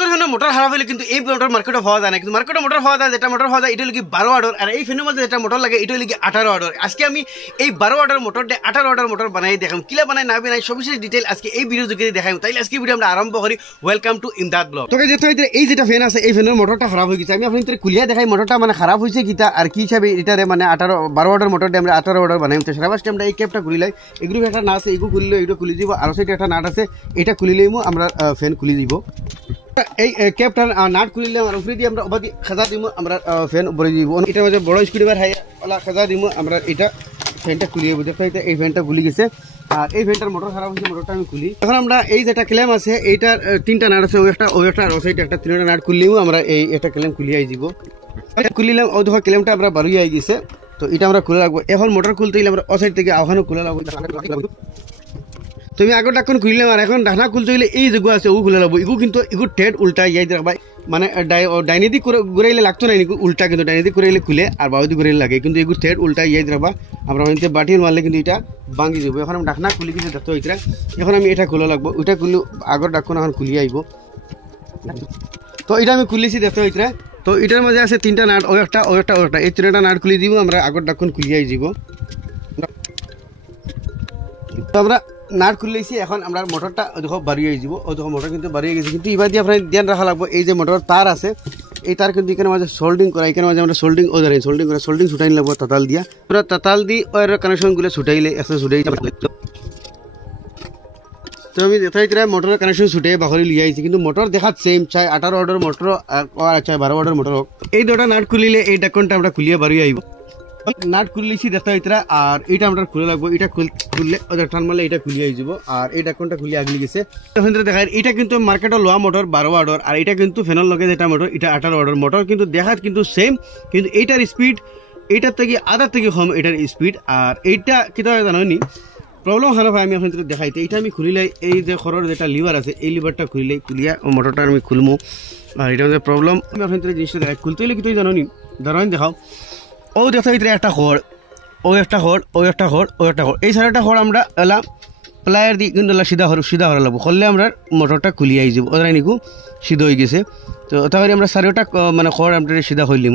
ধরনের মোটর খারাপ হলে কিন্তু এই মোটর মার্কেটে পাওয়া যায় না, কিন্তু মার্কেটে মোটর পাওয়া যায়, যেটা মোটর পাওয়া যায় এটা হলো 12 অর্ডার, আর এই ফ্যানের মধ্যে যেটা মোটর লাগে এটা হলো 18 অর্ডার। আজকে আমি এই 12 অর্ডার মোটর দিয়ে 18 অর্ডার মোটর বানাই দেখাম, কিলা বানাই না বানাই সবিশেষ ডিটেইল আজকে এই ভিডিও যোগে দেখাম। তাইলে আজকে ভিডিও আমরা আরম্ভ করি। Welcome to Imdad blog. তোকে যেতে হইতে এই যেটা ফ্যান আছে এই ফ্যানের মোটরটা খারাপ হয়ে গেছে, আমি আপনাদের খুলিয়া দেখাই মোটরটা মানে খারাপ হয়েছে কিটা আর কি হিসাবে এটারে মানে 12 অর্ডার মোটর দিয়ে আমরা 18 অর্ডার বানাই। তো সারা আমরা এই ক্যাপটা খুলিলাই, এগুলো একটা না আছে এগুলো খুলিলে এটা খুলে দিব, আর সেটা একটা নাট আছে এটা খুলিলেই আমরা ফ্যান খুলে দিব। এই ক্যাপটা নাট খুলিলে আমার উপরে দিয়ে আমরা অবাদি খাজা দিব, আমরা ফ্যান উপরে দিব। এটার মধ্যে বড় স্পিডার হাই ওলা খাজা দিব, আমরা এটা ফ্যানটা খুলিয়ে দেখতে এই ফ্যানটা খুলে গেছে। আর এই ফ্যানটার মোটর খারাপ হয়েছে, মোটরটা আমি খুলি। এখন আমরা এই যেটা ক্লেম আছে এইটার 3টা নাট আছে, ও একটা আর সাইডে একটা 3টা নাট খুললেও আমরা এই একটা ক্লেম খুলিয়ে দিব। খুলিলাম ও দেখো ক্লেমটা আমরা বাড়িয়ে গেছে, তো এটা আমরা খুলে রাখবো। এখন মোটর খুলতে গেলে আমরা ও সাইড থেকে আহ্বানও খুলে রাখবো। তুমি আগর ডাক্কন খুললাম, আর এখন ঢাকনা খুলতে গেলে এই যেগুলো আছে ও খুলে রাখবো। এগুলো কিন্তু এগুলো টেড উল্টা ইয়াই রাখবা, মানে ডাইনিদি ঘুরাইলে লাগতো না, উল্টা কিন্তু ডাইনিদি ঘুরাইলে খুলে আর বাউদি ঘুরাইলে লাগে, কিন্তু এগুলো টেড উল্টা ইয়াই রাখবা। আমরা বাটির মারলে কিন্তু এটা ভাঙি যাবো। এখন আমি ঢাকনা খুলি কিছু দেখতে হইতে, এখন আমি এটা খোলা লাগবো। ওইটা খুললে আগর ডাক্কন এখন খুলিয়ে আইব। তো এটা আমি খুলেছি দেখতে হইতে। তো এটার মাঝে আছে 3টা নাট, ও একটা এই 3টা নাট খুলে দিব, আমরা আগর ডাক্কন খুলিয়ে যাব। তো আমরা নাট খুলেছি, এখন আমরা মোটরটা দেখো বাড়িয়ে যাব। ও দেখো মোটর কিন্তু বাড়িয়ে গেছে, কিন্তু এবার দিয়ে আপনার ধ্যান রাখা লাগবে এই যে মোটর তার আছে এই তার কিন্তু এখানে মাঝে সোল্ডিং করা, এখানে মাঝে আমরা সোল্ডিং সোল্ডিং ছুটাই লাগবো তাতাল দিয়া। পুরো তাতাল দিয়ে ওর কানেকশনগুলো ছুটাইলে একসাথে ছুটাই। তো আমি দেখাইতে মোটরের কানেকশন ছুটে বাহরি লিয়ে আইছি, কিন্তু মোটর দেখাত সেম, চাই 18 অর্ডার মোটর আর চাই 12 অর্ডার মোটর হোক। এই দুটা নাট খুলিলে এই ডাক্কনটা আমরা খুলিয়ে বাড়িয়ে আইব। নাট খুললেছি দেখতে হইতে, আর এইটা আমরা খুলে লাগবো। এটা খুললে ওদের টান মারলে এটা খুলিয়ে যাব, আর এই ডাক্কনটা খুলিয়ে আগলি গেছে। দেখায় এটা কিন্তু মার্কেটের লোয়া মোটর 12 অর্ডার, আর এটা কিন্তু ফেনাল লগে যেটা মোটর এটা 18 অর্ডার মোটর, কিন্তু দেখাত কিন্তু সেম, কিন্তু এইটার স্পিড এইটার থেকে আধার থেকে কম এটার স্পিড। আর এইটা কিতা জানো নি প্রবলেম হয় না ভাই, আমি আপনাদের দেখাইতে। এটা আমি খুলিলাই এই যে খরর যেটা লিভার আছে এই লিভারটা খুলিয়া মোটরটা আমি খুলবো। আর এটা যে প্রবলেম আমি আপনাদের জিনিসটা দেখাই, খুলতে হলে কিন্তু জানো নি ধরেন দেখাও। ও দেখা ভিতরে একটা খড়, ও একটা খড়, ও একটা খড়, ও একটা খড়, এই সারাটা খড় আমরা এলা প্লায়ার দিয়ে কিন্তু সিধা হরা লাগবো। করলে আমরা মোটরটা খুলিয়ে যাব, ওরা নিকু সিধা হয়ে গেছে। তো তাহলে আমরা চারিটা মানে খড় আমরা সিধা হইলিম,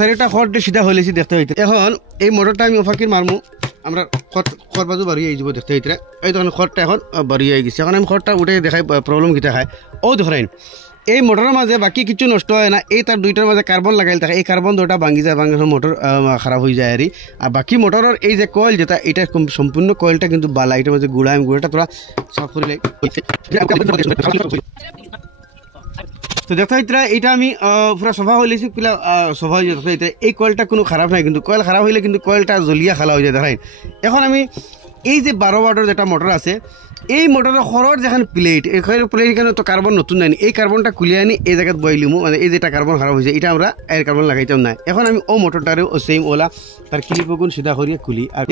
চারিটা খড় সিধা হইলেছি দেখতে হইতে। এখন এই মোটরটা আমি অফাকির মারমু, আমরা খড় বাজু বাড়িয়ে যাব দেখতে হইতে। এই তখন খড়টা এখন বাড়িয়ে গেছে। এখন আমি খড়টা উঠে দেখাই প্রবলেম কিতা খায়। ও ধরেন এই মোটরের মাঝে বাকি কিছু নষ্ট হয় না, এই তার দুইটার মাঝে কার্বন লাগাইলে থাকে, এই কার্বন দুটা ভাঙি যায়, ভাঙে মোটর খারাপ হয়ে যায়। আর বাকি মোটরের এই যে কয়েল যেটা এটা সম্পূর্ণ কয়েলটা কিন্তু বালা, এটার মাঝে গুড়া, আমি গুড়াটা তোরা সাফ করে লাই। তো দেখা হইতে এটা আমি পুরা সফা হইলেছি, কিলা সফা হয়ে যেতে। এই কয়েলটা কোনো খারাপ নাই, কিন্তু কয়েল খারাপ হইলে কিন্তু কয়েলটা জ্বলিয়া খালা হয়ে যায় দেখাই। এখন আমি এই যে 12 ওয়াটের যেটা মোটর আছে এই মোটরের খরর যেখানে প্লেট, এই প্লেট এখানে তো কার্বন নতুন নাই, এই কার্বনটা খুলিয়ে আনি এই জায়গায় বইলিমু, মানে এই যেটা কার্বন খারাপ হয়েছে এটা আমরা এর কার্বন লাগাইতাম না। এখন আমি ও মোটরটারে ও সেম ওলা তার ক্লিপগুন সিধা করিয়ে খুলি, আর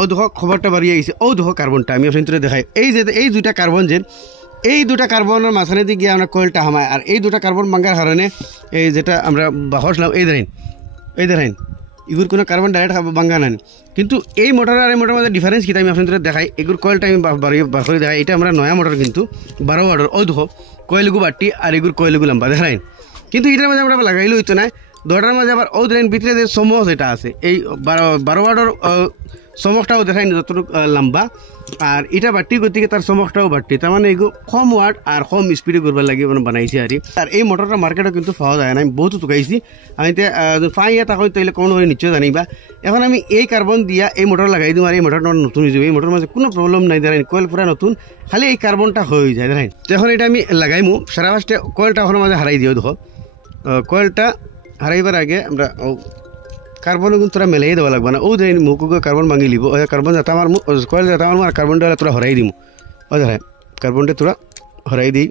ও দেখো খবরটা বাড়িয়ে গেছে। ও দেখো কার্বনটা আমি আপনাদের দেখাই, এই যে এই দুইটা কার্বন যে এই দুটা কার্বনের মাঝখানে দিয়ে গিয়ে আমরা কয়েলটা হামাই, আর এই দুটা কার্বন ভাঙার কারণে এই যেটা আমরা বাহসলাম এই দেখেন এগুর কোনো কার্বন ডাইরেক্ট ভাঙা নেন। কিন্তু এই মোটর আর এই মোটরের মধ্যে ডিফারেন্স কি আমি আপনাদের দেখাই। এগুর কয়েলটা আমি বাড়ি দেখাই, এটা আমরা নয়া মোটর কিন্তু 12 ওয়াটের। ও দেখো কয়েলগু বাটি আর এগুর কয়েলগু লম্বা দেখাই, কিন্তু এটার মাঝে আমরা লাগাইলে হইতো না। দরটার মাঝে আবার ও দেখেন ভিতরে যে সমস এটা আছে এই 12 ওয়াটের চমকটাও দেখাই যতটুকু লম্বা, আর এটা বাড়তি গতিকে তার চমকটাও বাড়তি, তার মানে এগুলো কম ওয়াট আর কম স্পিডে করবার লাগে মানে বানাইছে। আর এই মোটরটা মার্কেটে কিন্তু পাওয়া যায় না, আমি বহুত টুকাইছি। আমি পাই এটা হয় তাইলে কোনো হয়ে নিশ্চয় জানিবা। এখন আমি এই কার্বন দিয়া এই মোটর লাগাই দিই, আর এই মোটরটা নতুন হয়ে যাবে। এই মোটর মাঝে কোনো প্রবলেম নাই দেখাই, কয়েল পুরা নতুন, খালি এই কার্বনটা হয়ে যায় দেখাই। এখন এটা আমি লাগাইমু সারা ফার্স্টে কয়েলটা ওখানে মাঝে হারাই দিও। দেখো কয়েলটা হারাইবার আগে আমরা কার্বন কিন্তু তোরা মেলাই দেওয়া লাগবে না, ও দেন মুখকে কার্বন ভাঙি লিব, কার্বন যাতে আমার কয়েল যাতে আমার আর কার্বনটা তোরা হরাই দিম। ও দেখাই কার্বনটা তোরা হরাই দিই,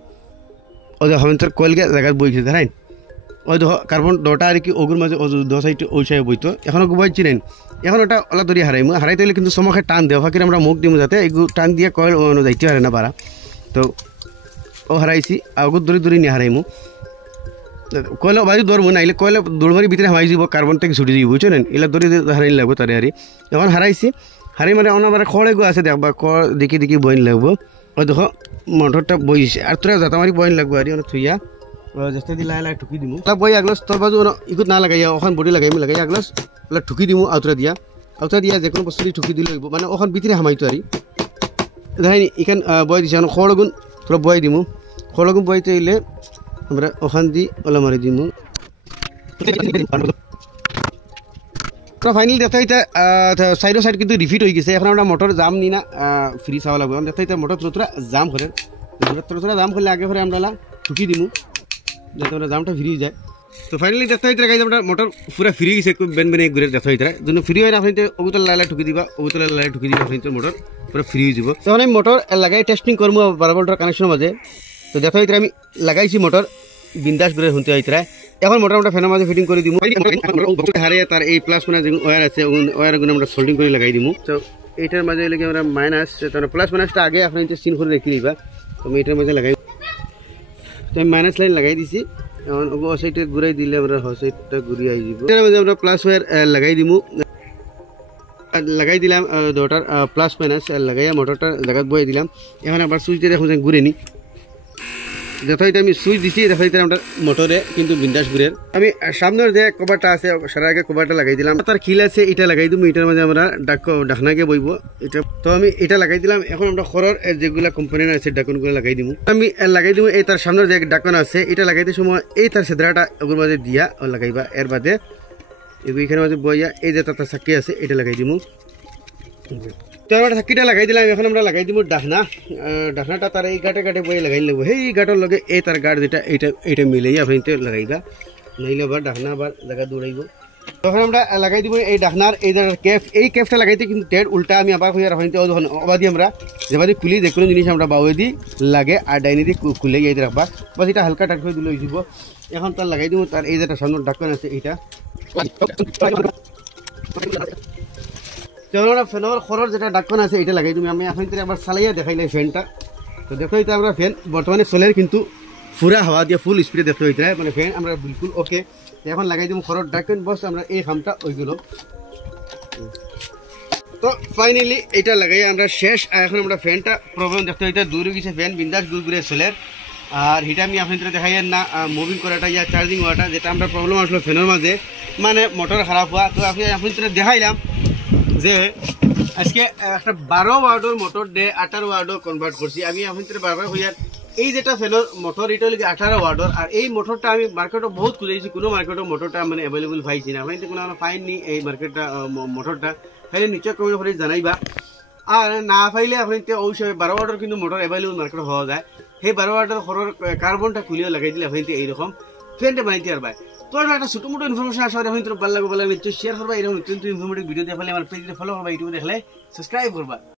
ও দেখো তোর কয়েলকে জায়গায় বইছে দেখাই। ওই দেখো কার্বন ডটা আর কি ওগুর মাঝে দশ সাইডে ওই সাইডে বইতো, এখনও বইছি নেন। এখন ওটা ওলা দরি হারাইমু, হারাইতে হলে কিন্তু চমকে টান দেওয়া ফাঁকির আমরা মুখ দিমু যাতে এগুলো টান দিয়ে কয়েল যাইতে পারে না পারা। তো ও হারাইছি আগুর দরি নিয়ে হারাইমু। কয়লা বাড়ি দৌড়বো না, এলে কয়লা দৌড়বাড়ির ভিতরে হামাই যাব, কার্বনটাকে ছুটি দিব বুঝছো না, এলা দৌড়ি হারাই লাগবো তারে হারি। এখন হারাইছি হারি মানে অনাবার খড়ে গো আছে দেখবা খড় দেখি দেখি বইন লাগবো ওই দেখো মোটরটা বইছে আর তোরা যাতা মারি বইন লাগবো আর থুইয়া যেতে দি লাই লাই ঠুকি দিমু বই আগলস তোর বাজু ইকুত না লাগাইয়া ওখান বডি লাগাই আগলস ঠুকি দিমু আউতরা দিয়া যে কোনো বস্তু ঠুকি দিলে হইব মানে ওখান ভিতরে হামাইতো আরি দেখাইনি এখান বই দিছে খড়গুন তোরা বই দিমু খড়গুন বইতে হইলে আমরা ওখান দি ওলা মারি দিমু ফাইনালি দেখা এটা সাইড কিন্তু রিফিট হয়ে গেছে এখন আমরা মোটর জাম নি না ফ্রি চাওয়া লাগবে দেখা এটা মোটর তোরা জাম করে তোরা জাম করলে আগে পরে আমরা ঠুকি দিমু যাতে আমরা জামটা ফ্রি যায় তো ফাইনালি দেখা এটা গাইজ আমরা মোটর পুরা ফ্রি গেছে বেন বেনে ঘুরে দেখা এটা যদি ফ্রি হয় না আপনি অগুতলা লাইলা ঠুকি দিবা অগুতলা লাইলা ঠুকি দিবা আপনি মোটর পুরা ফ্রি হয়ে যাব তখন আমি মোটর লাগাই টেস্টিং করবো 12 ভোল্টের কানেকশনের মাঝে তো দেখা এটা আমি লাগাইছি মোটর বিন্দাস করে শুনতে হইতরা এখন মোটামুটি ফ্যানের মাঝে ফিটিং করে দিমু হারে তার এই প্লাস মানে যে ওয়্যার আছে ওয়্যারগুলো আমরা সোল্ডিং করে লাগাই দিমু তো এইটার মাঝে লেগে আমরা মাইনাস তার প্লাস মাইনাসটা আগে আপনি সিন করে রেখে দিবা তো আমি এটার মাঝে লাগাই তো আমি মাইনাস লাইন লাগাই দিছি এখন ও সাইডে ঘুরাই দিলে আমরা হ সাইডটা ঘুরিয়ে আই যাব এটার মাঝে আমরা প্লাস ওয়্যার লাগাই দিমু লাগাই দিলাম দুটার প্লাস মাইনাস লাগাইয়া মোটরটা জায়গায় বয়ে দিলাম এখন আবার সুইচ দিয়ে এখন ঘুরে নি যথাইতে আমি সুইচ দিছি দেখাইতে আমরা মোটরে কিন্তু বিন্দাস ঘুরের আমি সামনের যে কভারটা আছে সারা আগে কভারটা লাগাই দিলাম তার খিল আছে এটা লাগাই দিমু এটার মাঝে আমরা ডাকনাকে বইব এটা তো আমি এটা লাগাই দিলাম এখন আমরা খরর যেগুলা কোম্পানির আছে ডাকনগুলো লাগাই দিমু আমি লাগাই দিমু এই তার সামনের যে ডাকন আছে এটা লাগাইতে সময় এই তার সেদ্রাটা ওগুলোর মাঝে দিয়া লাগাইবা এর বাদে এইখানের মাঝে বইয়া এই যে তার চাকি আছে এটা লাগাই দিমু তো আমরা চাকিটা লাগাই দিলাম এখন আমরা লাগাই দিব ডাকনাটা তার এই গাটে গাটে বই লাগাই নেব সেই গাটের লগে এই তার গাট যেটা এইটা মিলাই আপনি লাগাইবা নাইলে আবার ডাকনা আবার জায়গা দৌড়াইব তখন আমরা লাগাই দিব এই ডাকনার এই ক্যাপ এই ক্যাপটা লাগাইতে কিন্তু টেড উল্টা আমি আবার হইয়া রাখতে অবাদি আমরা যেবাদি খুলি যে কোনো জিনিস আমরা বাউয়ে দি লাগে আর ডাইনি দিয়ে খুলে যাইতে রাখবা বাস এটা হালকা টাট হয়ে দিলে হয়ে যাব এখন তার লাগাই দিব তার এই যেটা সামনে ডাকন আছে এইটা ফ্যানের খরর যেটা ডাকন আছে এটা লাগাই তুমি আমি এখন আবার চালাইয়া দেখাইলাই ফ্যানটা তো দেখো এটা আমরা ফ্যান বর্তমানে চলের কিন্তু পুরা হাওয়া দিয়ে ফুল স্পিডে দেখতে হইতে মানে ফ্যান আমরা বিলকুল ওকে এখন লাগাই দিব খরর ডাকন বস আমরা এই খামটা ওইগুলো তো ফাইনালি এটা লাগাই আমরা শেষ এখন আমরা ফ্যানটা প্রবলেম দেখতে হইতে দূরে গেছে ফ্যান বিন্দাস ঘুরে চলের আর এটা আমি আপনাদের দেখাই না মুভিং করাটা ইয়া চার্জিং হওয়াটা যেটা আমরা প্রবলেম আসলো ফ্যানের মাঝে মানে মোটর খারাপ হওয়া তো আপনাদের দেখাইলাম যে আজকে একটা 12 ওয়ার্ডের মোটর দিয়ে 18 ওয়ার্ডও কনভার্ট করছি আমি আপনাদের বারবার হইয়ার এই যেটা ফেলোর মোটর এটা হলো 18 ওয়ার্ডের আর এই মোটরটা আমি মার্কেটে বহুত খুঁজেছি কোনো মার্কেটে মোটরটা মানে অ্যাভেলেবল পাইছি না আপনাদের কোনো পাইনি এই মার্কেটটা মোটরটা তাহলে নিচে কমেন্ট করে জানাইবা আর না পাইলে আপনাদের অবশ্যই 12 ওয়ার্ডের কিন্তু মোটর অ্যাভেলেবল মার্কেটে হওয়া যায় সেই 12 ওয়ার্ডের খরর কার্বনটা খুলিয়ে লাগাই দিলে আপনাদের এইরকম ফ্যানটা বানাইতে পারবা তো একটা ছোট মোটো ইনফরমেশন আসলে এখন ভালো লাগবে নিশ্চয়ই শেয়ার করবা এরকম নতুন ইনফরমেটিভ ভিডিও দেখলে আমার পেজে ফলো করবা ইউটিউবে দেখলে সাবস্ক্রাইব করবা।